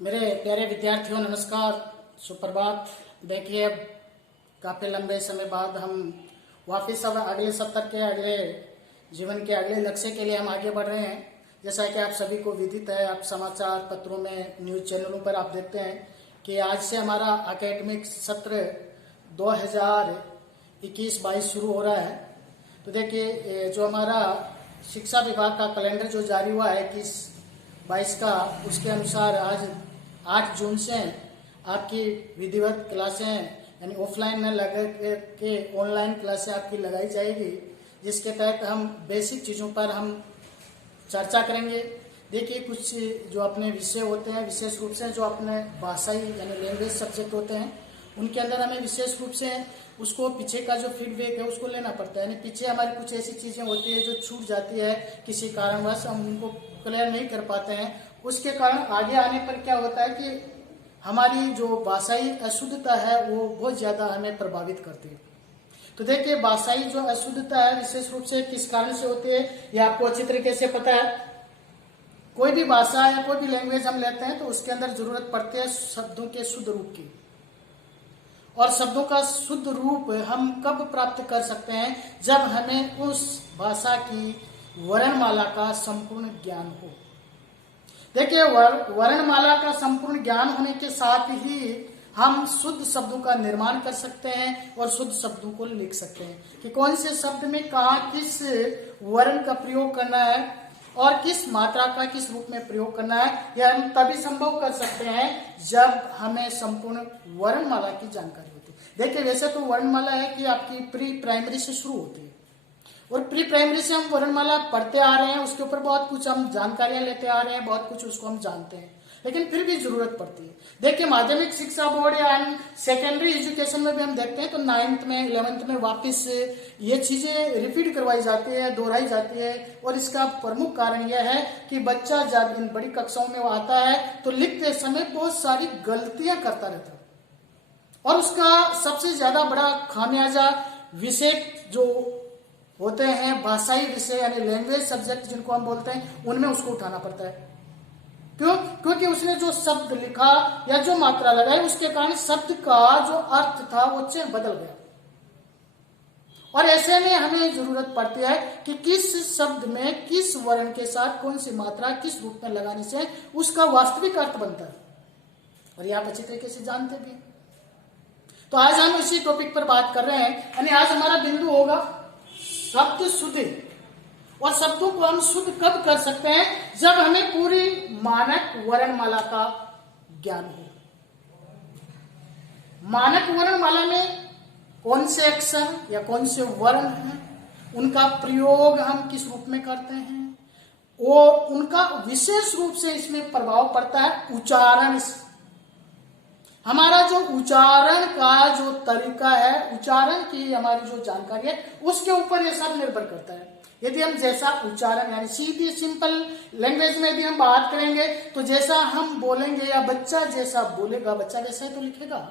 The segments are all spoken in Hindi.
मेरे प्यारे विद्यार्थियों, नमस्कार, सुप्रभात। देखिए, अब काफ़ी लंबे समय बाद हम वापस अब अगले सत्र के अगले जीवन के अगले लक्ष्य के लिए हम आगे बढ़ रहे हैं। जैसा कि आप सभी को विदित है, आप समाचार पत्रों में, न्यूज चैनलों पर आप देखते हैं कि आज से हमारा एकेडमिक सत्र 2021-22 शुरू हो रहा है। तो देखिए, जो हमारा शिक्षा विभाग का कैलेंडर जो जारी हुआ है 21-22 का, उसके अनुसार आज 8 जून से आपकी विधिवत क्लासें यानी ऑफलाइन में लगा के ऑनलाइन क्लासें आपकी लगाई जाएगी, जिसके तहत हम बेसिक चीज़ों पर हम चर्चा करेंगे। देखिए, कुछ जो अपने विषय होते हैं, विशेष रूप से जो अपने भाषाई यानी लैंग्वेज सब्जेक्ट होते हैं, उनके अंदर हमें विशेष रूप से उसको पीछे का जो फीडबैक है उसको लेना पड़ता है। यानी पीछे हमारी कुछ ऐसी चीज़ें होती है जो छूट जाती है, किसी कारणवश हम उनको क्लियर नहीं कर पाते हैं। उसके कारण आगे आने पर क्या होता है कि हमारी जो भाषाई अशुद्धता है वो बहुत ज़्यादा हमें प्रभावित करती है। तो देखिए, भाषाई जो अशुद्धता है विशेष रूप से किस कारण से होती है, यह आपको अच्छी तरीके से पता है। कोई भी भाषा या कोई भी लैंग्वेज हम लेते हैं तो उसके अंदर जरूरत पड़ती है शब्दों के शुद्ध रूप की। और शब्दों का शुद्ध रूप हम कब प्राप्त कर सकते हैं? जब हमें उस भाषा की वर्णमाला का संपूर्ण ज्ञान हो। देखिए, वर्णमाला का संपूर्ण ज्ञान होने के साथ ही हम शुद्ध शब्दों का निर्माण कर सकते हैं और शुद्ध शब्दों को लिख सकते हैं कि कौन से शब्द में कहाँ किस वर्ण का प्रयोग करना है और किस मात्रा का किस रूप में प्रयोग करना है। यह हम तभी संभव कर सकते हैं जब हमें संपूर्ण वर्णमाला की जानकारी होती है। देखिए, वैसे तो वर्णमाला है कि आपकी प्री प्राइमरी से शुरू होती है और प्री प्राइमरी से हम वर्णमाला पढ़ते आ रहे हैं, उसके ऊपर बहुत कुछ हम जानकारियां लेते आ रहे हैं, बहुत कुछ उसको हम जानते हैं, लेकिन फिर भी जरूरत पड़ती है। देखिए, माध्यमिक शिक्षा बोर्ड या सेकेंडरी एजुकेशन में भी हम देखते हैं तो 9th में 11th में वापस ये चीजें रिपीट करवाई जाती है, दोहराई जाती है। और इसका प्रमुख कारण यह है कि बच्चा जब इन बड़ी कक्षाओं में आता है तो लिखते समय बहुत सारी गलतियां करता रहता है और उसका सबसे ज्यादा बड़ा खामियाजा विषय जो होते हैं भाषाई विषय यानी लैंग्वेज सब्जेक्ट जिनको हम बोलते हैं, उनमें उसको उठाना पड़ता है। क्यों? क्योंकि उसने जो शब्द लिखा या जो मात्रा लगाई उसके कारण शब्द का जो अर्थ था वो बदल गया। और ऐसे में हमें जरूरत पड़ती है कि किस शब्द में किस वर्ण के साथ कौन सी मात्रा किस रूप में लगाने से उसका वास्तविक अर्थ बनता है, और ये आप अच्छी तरीके से जानते भी। तो आज हम इसी टॉपिक पर बात कर रहे हैं। यानी आज हमारा बिंदु होगा शब्द शुद्धि। और शब्दों को हम शुद्ध कब कर सकते हैं? जब हमें पूरी मानक वर्णमाला का ज्ञान हो। मानक वर्णमाला में कौन से अक्षर या कौन से वर्ण हैं, उनका प्रयोग हम किस रूप में करते हैं, और उनका विशेष रूप से इसमें प्रभाव पड़ता है उच्चारण। हमारा जो उच्चारण का जो तरीका है, उच्चारण की हमारी जो जानकारी है, उसके ऊपर यह सब निर्भर करता है। यदि हम जैसा उच्चारण यानी सीधी सिंपल लैंग्वेज में यदि हम बात करेंगे तो जैसा हम बोलेंगे या बच्चा जैसा बोलेगा बच्चा वैसा ही तो लिखेगा।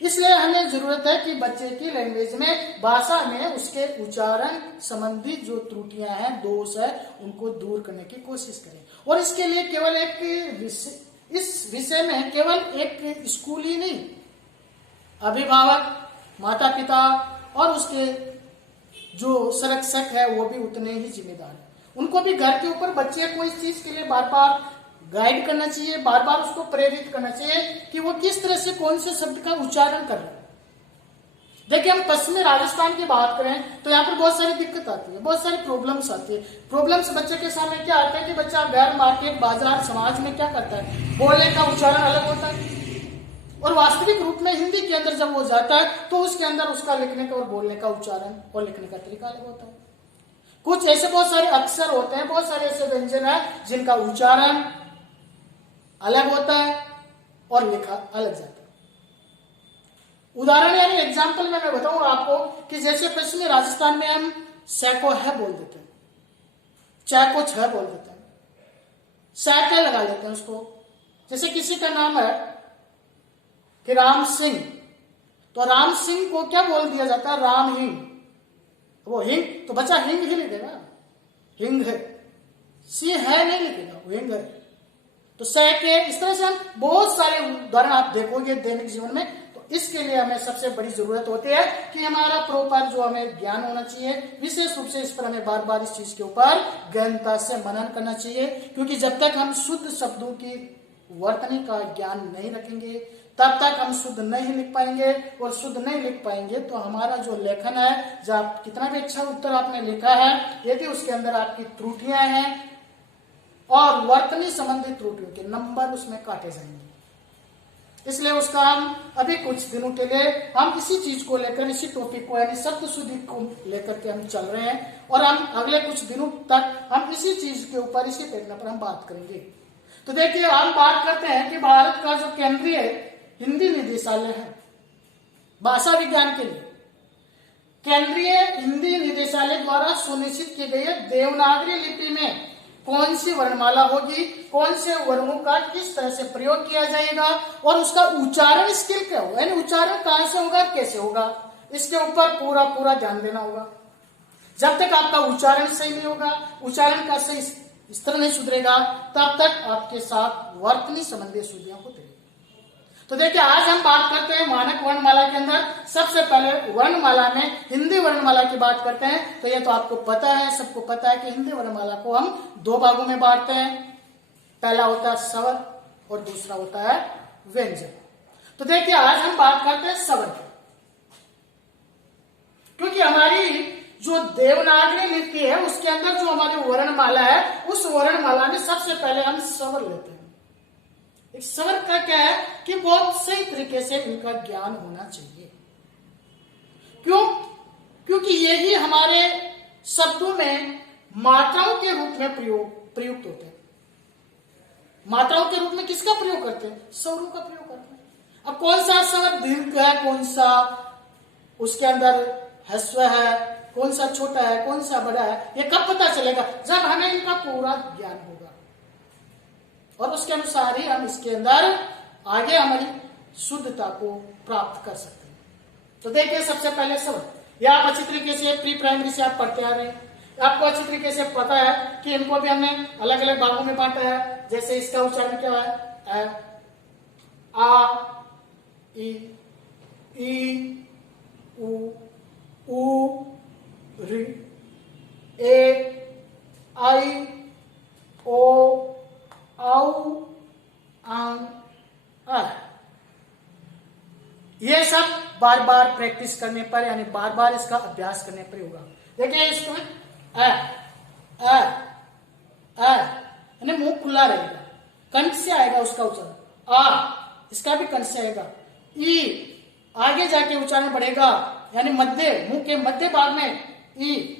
इसलिए हमें जरूरत है कि बच्चे की लैंग्वेज में, भाषा में उसके उच्चारण संबंधी जो त्रुटियां हैं, दोष है, उनको दूर करने की कोशिश करें। और इसके लिए केवल इस विषय में केवल एक स्कूल ही नहीं, अभिभावक, माता पिता और उसके जो संरक्षक है वो भी उतने ही जिम्मेदार है। उनको भी घर के ऊपर बच्चे को इस चीज के लिए बार बार गाइड करना चाहिए, बार बार उसको प्रेरित करना चाहिए कि वो किस तरह से कौन से शब्द का उच्चारण कर रहे हैं। देखिए, हम पश्चिमी राजस्थान की बात करें तो यहाँ पर बहुत सारी दिक्कत आती है, बहुत सारी प्रॉब्लम्स आती है। प्रॉब्लम्स बच्चे के सामने क्या आते हैं कि बच्चा घर, मार्केट, बाजार, समाज में क्या करता है, बोलने का उच्चारण अलग होता है और वास्तविक रूप में हिंदी के अंदर जब वो जाता है तो उसके अंदर उसका लिखने का और बोलने का उच्चारण और लिखने का तरीका अलग होता है। कुछ ऐसे बहुत सारे अक्षर होते हैं, बहुत सारे ऐसे व्यंजन है जिनका उच्चारण अलग होता है और लिखा अलग जाता है। उदाहरण यानी एग्जाम्पल में मैं बताऊं आपको कि जैसे पश्चिमी राजस्थान में हम सैको है बोल देते हैं, चाय को छह बोल देते हैं, सैके लगा लेते हैं उसको। जैसे किसी का नाम है कि राम सिंह, तो राम सिंह को क्या बोल दिया जाता है? राम हिंग। वो हिंग तो बच्चा हिंग ही लिखेगा, हिंग है, सी है नहीं लिखेगा, वो हिंग है। तो स के इस तरह से हम बहुत सारे उदाहरण आप देखोगे दैनिक जीवन में। तो इसके लिए हमें सबसे बड़ी जरूरत होती है कि हमारा प्रॉपर जो हमें ज्ञान होना चाहिए, विशेष रूप से इस पर हमें बार बार इस चीज के ऊपर गहनता से मनन करना चाहिए। क्योंकि जब तक हम शुद्ध शब्दों की वर्तनी का ज्ञान नहीं रखेंगे तब तक हम शुद्ध नहीं लिख पाएंगे, और शुद्ध नहीं लिख पाएंगे तो हमारा जो लेखन है, जब आप कितना भी अच्छा उत्तर आपने लिखा है, यदि उसके अंदर आपकी त्रुटियां हैं और वर्तनी संबंधित त्रुटियों के नंबर उसमें काटे जाएंगे। इसलिए उसका हम अभी कुछ दिनों के लिए हम इसी चीज को लेकर, इसी टॉपिक को यानी शब्द शुद्धि को लेकर के हम चल रहे हैं, और हम अगले कुछ दिनों तक हम इसी चीज के ऊपर, इसी प्रेरणा पर हम बात करेंगे। तो देखिए, हम बात करते हैं कि भारत का जो केंद्रीय हिंदी निदेशालय है भाषा विज्ञान के लिए, केंद्रीय हिंदी निदेशालय द्वारा सुनिश्चित की गई है देवनागरी लिपि में कौन सी वर्णमाला होगी, कौन से वर्णों का किस तरह से प्रयोग किया जाएगा, और उसका उच्चारण स्किल क्या होगा, यानी उच्चारण कहां से होगा, कैसे होगा, इसके ऊपर पूरा पूरा ध्यान देना होगा। जब तक आपका उच्चारण सही नहीं होगा, उच्चारण का सही स्तर नहीं सुधरेगा, तब तक आपके साथ वर्तनी संबंधी अशुद्धियां होती रहेगी। तो देखिए, आज हम बात करते हैं मानक वर्णमाला के अंदर। सबसे पहले वर्णमाला में हिंदी वर्णमाला की बात करते हैं। तो ये तो आपको पता है, सबको पता है कि हिंदी वर्णमाला को हम दो भागों में बांटते हैं। पहला होता है स्वर और दूसरा होता है व्यंजन। तो देखिए, आज हम बात करते हैं स्वर की, क्योंकि हमारी जो देवनागरी लिपि है उसके अंदर जो हमारी वर्णमाला है, उस वर्णमाला में सबसे पहले हम स्वर लेते हैं। एक स्वर का क्या है कि बहुत सही तरीके से इनका ज्ञान होना चाहिए। क्यों? क्योंकि यही हमारे शब्दों में मात्राओं के रूप में प्रयुक्त होते हैं। मात्राओं के रूप में किसका प्रयोग करते हैं? स्वरों का प्रयोग करते हैं। अब कौन सा स्वर दीर्घ है, कौन सा उसके अंदर ह्रस्व है, कौन सा छोटा है, कौन सा बड़ा है, ये कब पता चलेगा? जब हमें इनका पूरा ज्ञान होगा, और उसके अनुसार ही हम इसके अंदर आगे हमारी शुद्धता को प्राप्त कर सकते हैं। तो देखिए, सबसे पहले स्वर, यह आप अच्छी तरीके से प्री प्राइमरी से आप पढ़ते आ रहे हैं, आपको अच्छी तरीके से पता है कि इनको भी हमने अलग अलग भागों में बांटा है। जैसे इसका उच्चारण क्या है? आ, ई, उ, ऋ, ए, आई, ओ, औ, आंग, आ। ये सब बार बार प्रैक्टिस करने पर, यानी बार बार इसका अभ्यास करने पर होगा। देखिए, इसमें यानी मुंह खुला रहेगा, कंठ से आएगा उसका उच्चारण। आ, इसका भी कंठ से आएगा। ई, आगे जाके उच्चारण बढ़ेगा, यानी मध्य, मुंह के मध्य भाग में ई,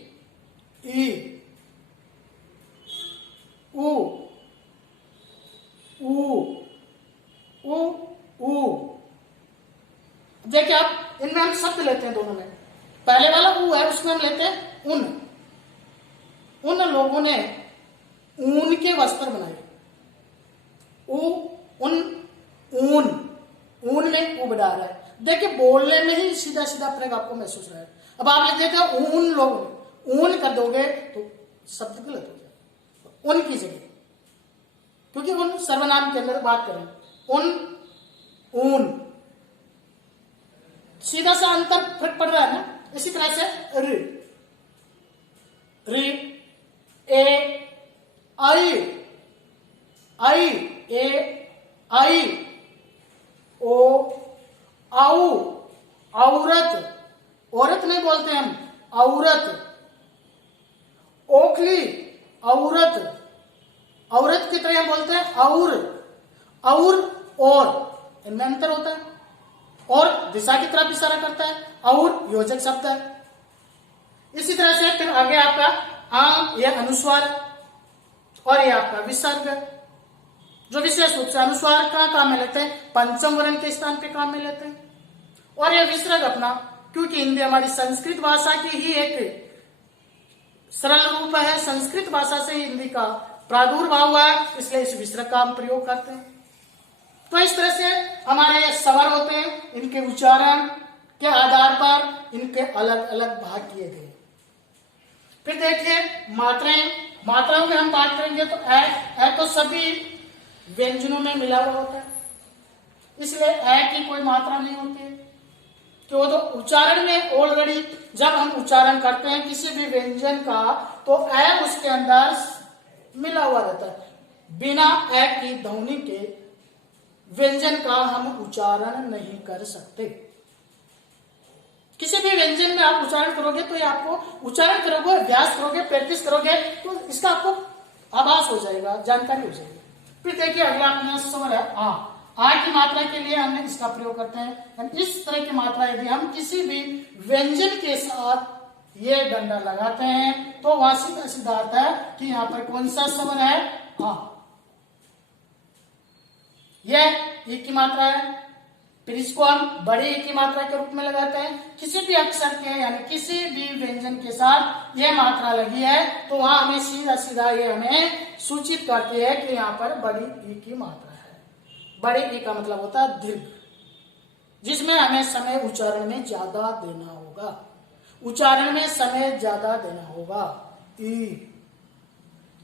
ऊ। देखिए, आप इनमें हम शब्द लेते हैं दोनों में। पहले वाला ऊ है, उसमें हम लेते हैं उन लोगों ने ऊन के वस्त्र बनाए। ऊन में ऊ बढ़ा रहा है। देखिए, बोलने में ही सीधा सीधा प्रयोग आपको महसूस रहा है। अब आपने देखा ऊन लोग, ऊन कर दोगे तो शब्द गलत हो जाए, उन की जगह, क्योंकि उन सर्वनाम के अंदर बात करें। ऊन सीधा सा अंतर फर्क पड़ रहा है ना। इसी तरह से रि, ए, आई, आई, ओ, औ, औरत नहीं बोलते हम, औरत, ओखली, औरत की तरह हम बोलते हैं और इनमें अंतर होता है। और दिशा की तरफ इशारा करता है, और योजक शब्द है। इसी तरह से फिर आगे आपका यह अनुस्वार, और यह आपका विसर्ग, जो विशेष रूप से अनुस्वार का काम में लेते हैं, पंचम वर्ण के स्थान पे काम में लेते हैं। और यह विसर्ग अपना, क्योंकि हिंदी हमारी संस्कृत भाषा की ही एक सरल रूप है, संस्कृत भाषा से हिंदी का प्रादुर्भाव हुआ है, इसलिए इस विसर्ग का हम प्रयोग करते हैं। तो इस तरह से हमारे ये स्वर होते हैं, इनके उच्चारण के आधार पर इनके अलग अलग भाग किए गए। फिर देखिए, मात्राओं में हम बात करेंगे तो ए तो सभी व्यंजनों में मिला हुआ होता है, इसलिए ए की कोई मात्रा नहीं होती है। क्यों? तो उच्चारण में ऑलरेडी जब हम उच्चारण करते हैं किसी भी व्यंजन का तो ए उसके अंदर मिला हुआ रहता है। बिना ए की ध्वनि के व्यंजन का हम उच्चारण नहीं कर सकते। किसी भी व्यंजन में आप उच्चारण करोगे तो ये आपको उच्चारण करोगे, अभ्यास करोगे, प्रैक्टिस करोगे तो इसका आपको आभास हो जाएगा, जानकारी हो जाएगी। फिर देखिए अगला अपना स्वर है आ की मात्रा के लिए हमने इसका प्रयोग करते हैं। इस तरह की मात्रा यदि हम किसी भी व्यंजन के साथ ये डंडा लगाते हैं तो वहां सीधा सीधा आता है कि यहां पर कौन सा स्वर है? आ। यह ई की मात्रा है। फिर इसको हम बड़े ई की मात्रा के रूप में लगाते हैं। किसी भी अक्षर के यानी किसी भी व्यंजन के साथ यह मात्रा लगी है तो वहां हमें सीधा सीधा ये हमें सूचित करती है कि यहाँ पर बड़ी ई की मात्रा है। बड़े ई का मतलब होता है दीर्घ, जिसमें हमें समय उच्चारण में ज्यादा देना होगा। उच्चारण में समय ज्यादा देना होगा। ई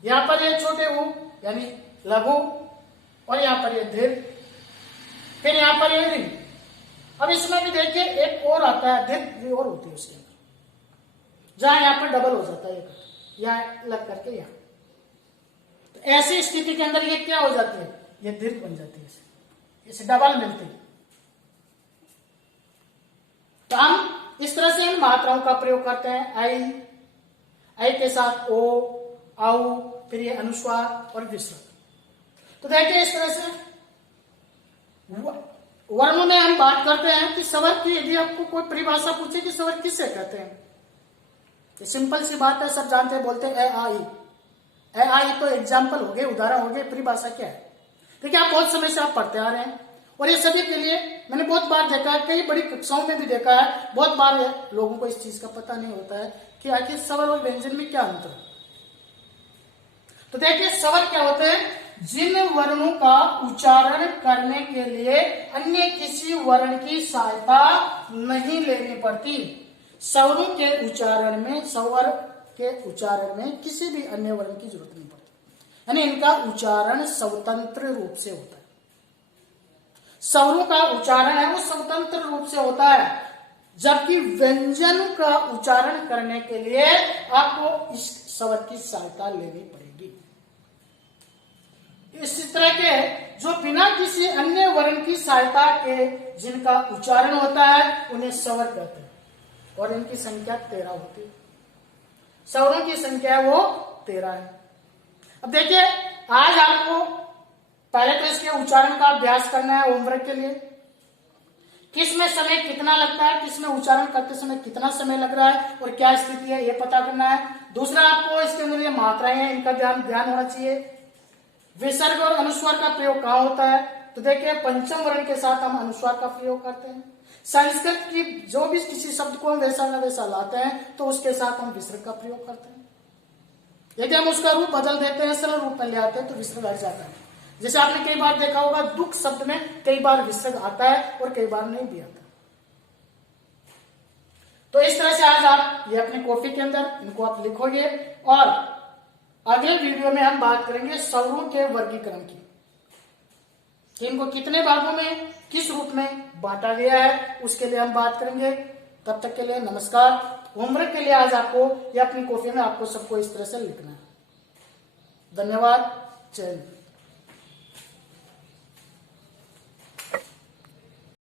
यहां पर ये छोटे ऊ यानी लघु और यहां पर ये दीर्घ, फिर यहां पर ये रिंग। अब इसमें भी देखिए एक और आता है दीर्घ और होती है उसके अंदर, जहां यहां पर डबल हो जाता है यहां लग करके यहां। तो ऐसी स्थिति के अंदर ये क्या हो जाती है? ये दीर्घ बन जाती है, इसे डबल मिलती है। तो हम इस तरह से इन मात्राओं का प्रयोग करते हैं। आई के साथ ओ, औ, फिर ये अनुस्वार और विसर्ग। तो देखिए इस तरह से वर्णों में हम बात करते हैं कि स्वर की यदि आपको कोई परिभाषा पूछे कि स्वर किससे कहते हैं, तो सिंपल सी बात है, सब जानते हैं, बोलते हैं ए आ ई। ए आ ई तो एग्जाम्पल हो गए, उदाहरण हो गए। परिभाषा क्या है? देखिए आप बहुत समय से आप पढ़ते आ रहे हैं और ये सभी के लिए मैंने बहुत बार देखा है, कई बड़ी कक्षाओं में भी देखा है, बहुत बार लोगों को इस चीज का पता नहीं होता है कि आखिर स्वर और व्यंजन में क्या अंतर है। तो देखिए स्वर क्या होते हैं? जिन वर्णों का उच्चारण करने के लिए अन्य किसी वर्ण की सहायता नहीं लेनी पड़ती। स्वरों के उच्चारण में, स्वर के उच्चारण में किसी भी अन्य वर्ण की जरूरत नहीं पड़ती, यानी इनका उच्चारण स्वतंत्र रूप से होता है। स्वरों का उच्चारण है वो स्वतंत्र रूप से होता है, जबकि व्यंजन का उच्चारण करने के लिए आपको इस स्वर की सहायता लेनी पड़ेगी। इसी तरह के जो बिना किसी अन्य वर्ण की सहायता के जिनका उच्चारण होता है उन्हें स्वर कहते हैं और इनकी संख्या 13 होती है। स्वरों की संख्या वो 13 है। अब देखिए आज आपको पहले तो इसके उच्चारण का अभ्यास करना है होमवर्क के लिए। किसमें समय कितना लगता है, किसमें उच्चारण करते समय कितना समय लग रहा है और क्या स्थिति है, ये पता करना है। दूसरा आपको इसके अंदर ये मात्राएं हैं, इनका ध्यान होना चाहिए। विसर्ग और अनुस्वार का प्रयोग कहाँ होता है? तो देखिए पंचम वर्ण के साथ हम अनुस्वार का प्रयोग करते हैं। संस्कृत की जो भी किसी शब्द को हम वैसा न वैसा लाते हैं तो उसके साथ हम विसर्ग का प्रयोग करते हैं। यदि हम उसका रूप बदल देते हैं, सरल रूप में ले आते हैं तो विसर्ग हट जाता है। जैसे आपने कई बार देखा होगा दुख शब्द में कई बार विसर्ग आता है और कई बार नहीं भी आता। तो इस तरह से आज आप ये अपनी कॉपी के अंदर इनको आप लिखोगे और अगले वीडियो में हम बात करेंगे स्वरों के वर्गीकरण की, कि इनको कितने भागों में किस रूप में बांटा गया है, उसके लिए हम बात करेंगे। तब तक के लिए नमस्कार। होमवर्क के लिए आज आपको या अपनी कॉपी में आपको सबको इस तरह से लिखना है। धन्यवाद। जय हिंद।